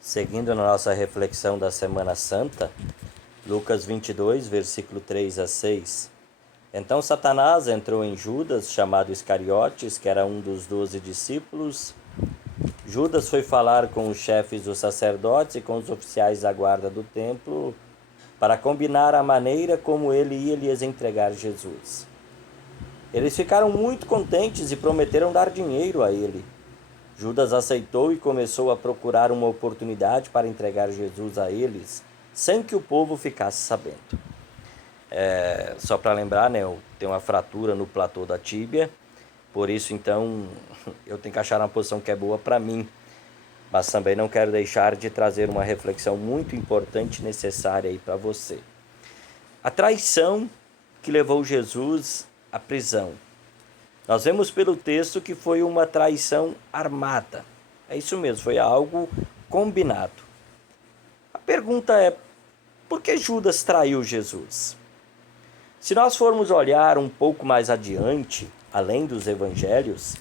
Seguindo na nossa reflexão da Semana Santa, Lucas 22, versículo 3 a 6. Então Satanás entrou em Judas, chamado Iscariotes, que era um dos 12 discípulos. Judas foi falar com os chefes dos sacerdotes e com os oficiais da guarda do templo para combinar a maneira como ele ia lhes entregar Jesus. Eles ficaram muito contentes e prometeram dar dinheiro a ele. Judas aceitou e começou a procurar uma oportunidade para entregar Jesus a eles, sem que o povo ficasse sabendo. Só para lembrar, eu tenho uma fratura no platô da tíbia, por isso então eu tenho que achar uma posição que é boa para mim. Mas também não quero deixar de trazer uma reflexão muito importante e necessária aí para você. A traição que levou Jesus à prisão. Nós vemos pelo texto que foi uma traição armada. É isso mesmo, foi algo combinado. A pergunta é, por que Judas traiu Jesus? Se nós formos olhar um pouco mais adiante, além dos evangelhos,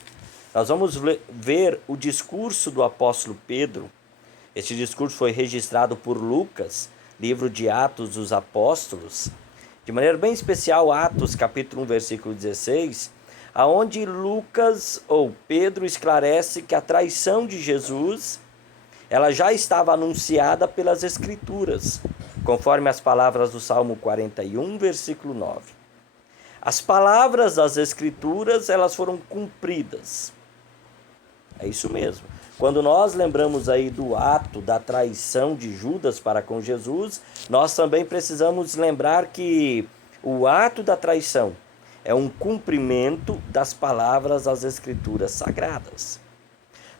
nós vamos ver o discurso do apóstolo Pedro. Este discurso foi registrado por Lucas, livro de Atos dos Apóstolos, de maneira bem especial, Atos, capítulo 1, versículo 16, aonde Lucas ou Pedro esclarece que a traição de Jesus, ela já estava anunciada pelas Escrituras, conforme as palavras do Salmo 41, versículo 9. As palavras das Escrituras, elas foram cumpridas. É isso mesmo. Quando nós lembramos aí do ato da traição de Judas para com Jesus, nós também precisamos lembrar que o ato da traição é um cumprimento das palavras das Escrituras Sagradas.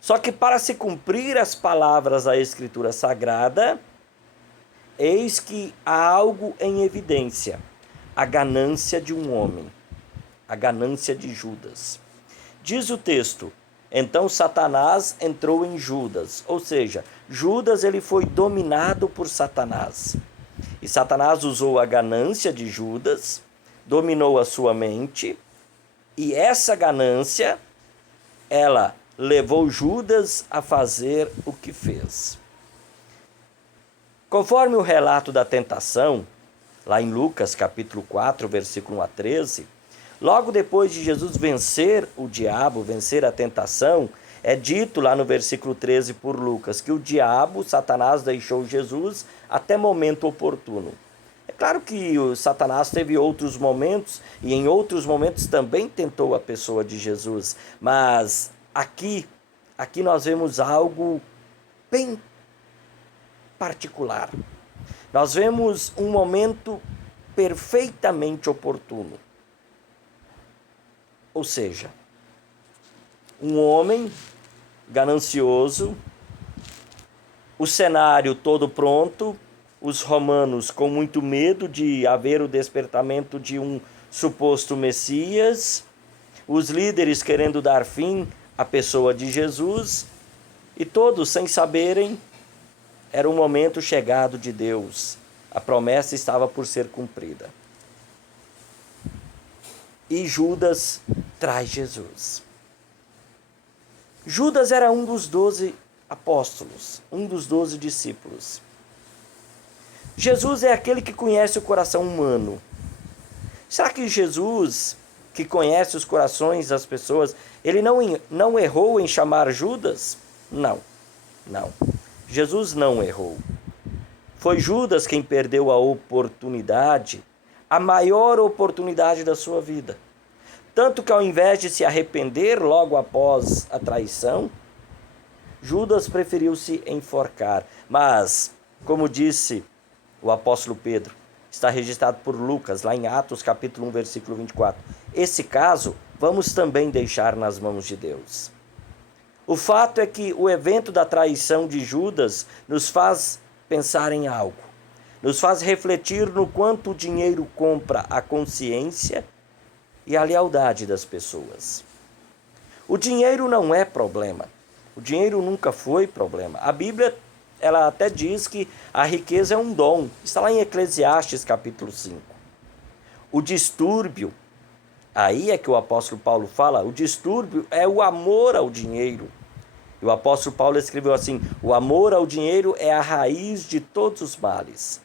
Só que para se cumprir as palavras da Escritura Sagrada, eis que há algo em evidência: a ganância de um homem, a ganância de Judas. Diz o texto: então Satanás entrou em Judas, ou seja, Judas ele foi dominado por Satanás. E Satanás usou a ganância de Judas, dominou a sua mente, e essa ganância, ela levou Judas a fazer o que fez. Conforme o relato da tentação, lá em Lucas capítulo 4, versículo 1 a 13, logo depois de Jesus vencer o diabo, vencer a tentação, é dito lá no versículo 13 por Lucas, que o diabo, Satanás, deixou Jesus até momento oportuno. É claro que o Satanás teve outros momentos, e em outros momentos também tentou a pessoa de Jesus, mas aqui nós vemos algo bem particular. Nós vemos um momento perfeitamente oportuno. Ou seja, um homem ganancioso, o cenário todo pronto, os romanos com muito medo de haver o despertamento de um suposto Messias, os líderes querendo dar fim à pessoa de Jesus, e todos sem saberem, era o momento chegado de Deus. A promessa estava por ser cumprida. E Judas traz Jesus. Judas era um dos 12 apóstolos, um dos 12 discípulos. Jesus é aquele que conhece o coração humano. Será que Jesus, que conhece os corações das pessoas, ele não errou em chamar Judas? Não. Jesus não errou. Foi Judas quem perdeu a oportunidade, a maior oportunidade da sua vida. Tanto que ao invés de se arrepender logo após a traição, Judas preferiu se enforcar. Mas, como disse o apóstolo Pedro, está registrado por Lucas, lá em Atos capítulo 1, versículo 24. Esse caso, vamos também deixar nas mãos de Deus. O fato é que o evento da traição de Judas nos faz pensar em algo. Nos faz refletir no quanto o dinheiro compra a consciência e a lealdade das pessoas. O dinheiro não é problema. O dinheiro nunca foi problema. A Bíblia, ela até diz que a riqueza é um dom. Está lá em Eclesiastes capítulo 5. O distúrbio, aí é que o apóstolo Paulo fala, o distúrbio é o amor ao dinheiro. E o apóstolo Paulo escreveu assim: o amor ao dinheiro é a raiz de todos os males.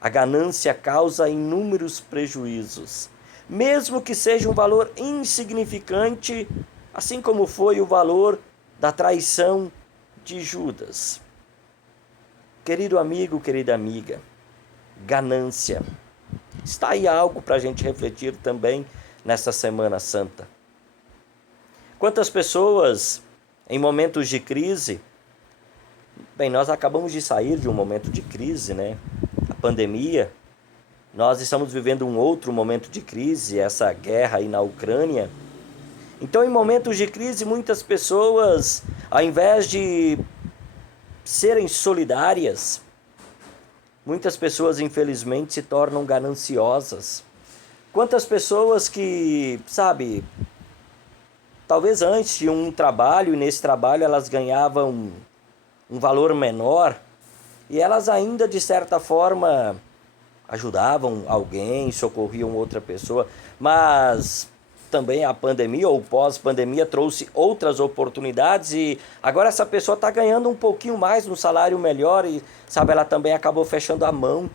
A ganância causa inúmeros prejuízos, mesmo que seja um valor insignificante, assim como foi o valor da traição de Judas. Querido amigo, querida amiga, ganância. Está aí algo para a gente refletir também nesta Semana Santa. Quantas pessoas em momentos de crise, bem, nós acabamos de sair de um momento de crise, né? A pandemia, nós estamos vivendo um outro momento de crise, essa guerra aí na Ucrânia. Então, em momentos de crise, muitas pessoas, ao invés de serem solidárias, muitas pessoas, infelizmente, se tornam gananciosas. Quantas pessoas que, sabe, talvez antes tinham um trabalho e nesse trabalho elas ganhavam um valor menor e elas ainda, de certa forma, ajudavam alguém, socorriam outra pessoa, mas também a pandemia ou pós-pandemia trouxe outras oportunidades e agora essa pessoa está ganhando um pouquinho mais, um salário melhor e, sabe, ela também acabou fechando a mão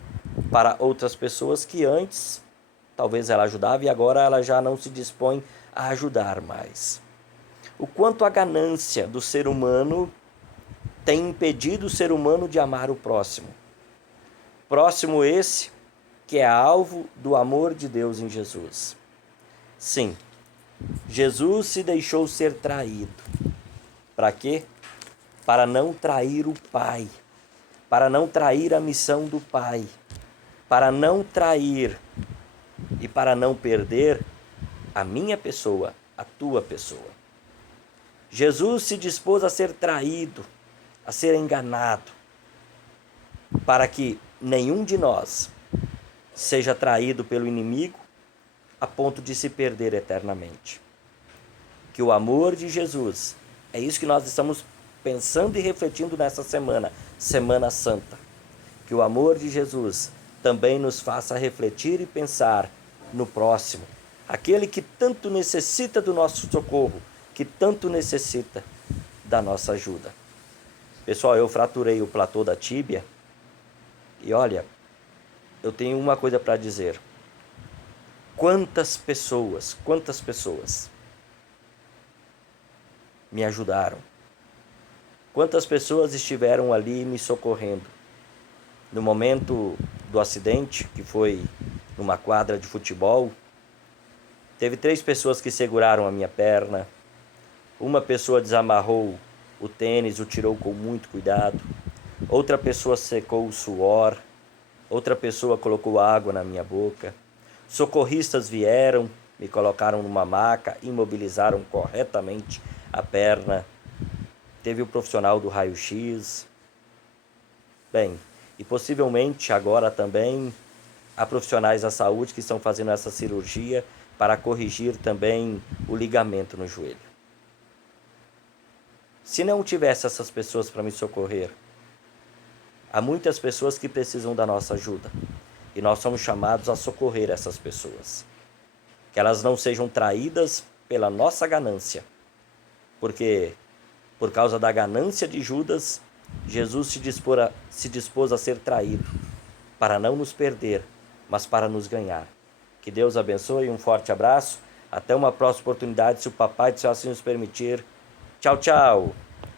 para outras pessoas que antes talvez ela ajudava e agora ela já não se dispõe a ajudar mais. O quanto a ganância do ser humano tem impedido o ser humano de amar o próximo. Próximo esse que é alvo do amor de Deus em Jesus. Sim, Jesus se deixou ser traído. Para quê? Para não trair o Pai, para não trair a missão do Pai, para não trair e para não perder a minha pessoa, a tua pessoa. Jesus se dispôs a ser traído, a ser enganado, para que nenhum de nós seja traído pelo inimigo a ponto de se perder eternamente. Que o amor de Jesus, é isso que nós estamos pensando e refletindo nessa semana, Semana Santa. Que o amor de Jesus também nos faça refletir e pensar no próximo, aquele que tanto necessita do nosso socorro, que tanto necessita da nossa ajuda. Pessoal, eu fraturei o platô da tíbia e olha, eu tenho uma coisa para dizer. Quantas pessoas me ajudaram? Quantas pessoas estiveram ali me socorrendo? No momento do acidente, que foi numa quadra de futebol, teve 3 pessoas que seguraram a minha perna. Uma pessoa desamarrou o tênis, o tirou com muito cuidado. Outra pessoa secou o suor. Outra pessoa colocou água na minha boca. Socorristas vieram, me colocaram numa maca, imobilizaram corretamente a perna. Teve o profissional do raio-x. Bem, e possivelmente agora também há profissionais da saúde que estão fazendo essa cirurgia para corrigir também o ligamento no joelho. Se não tivesse essas pessoas para me socorrer, há muitas pessoas que precisam da nossa ajuda. E nós somos chamados a socorrer essas pessoas. Que elas não sejam traídas pela nossa ganância. Porque, por causa da ganância de Judas, Jesus se dispôs a ser traído. Para não nos perder, mas para nos ganhar. Que Deus abençoe, um forte abraço. Até uma próxima oportunidade, se o Papai do Céu assim nos permitir. Tchau, tchau.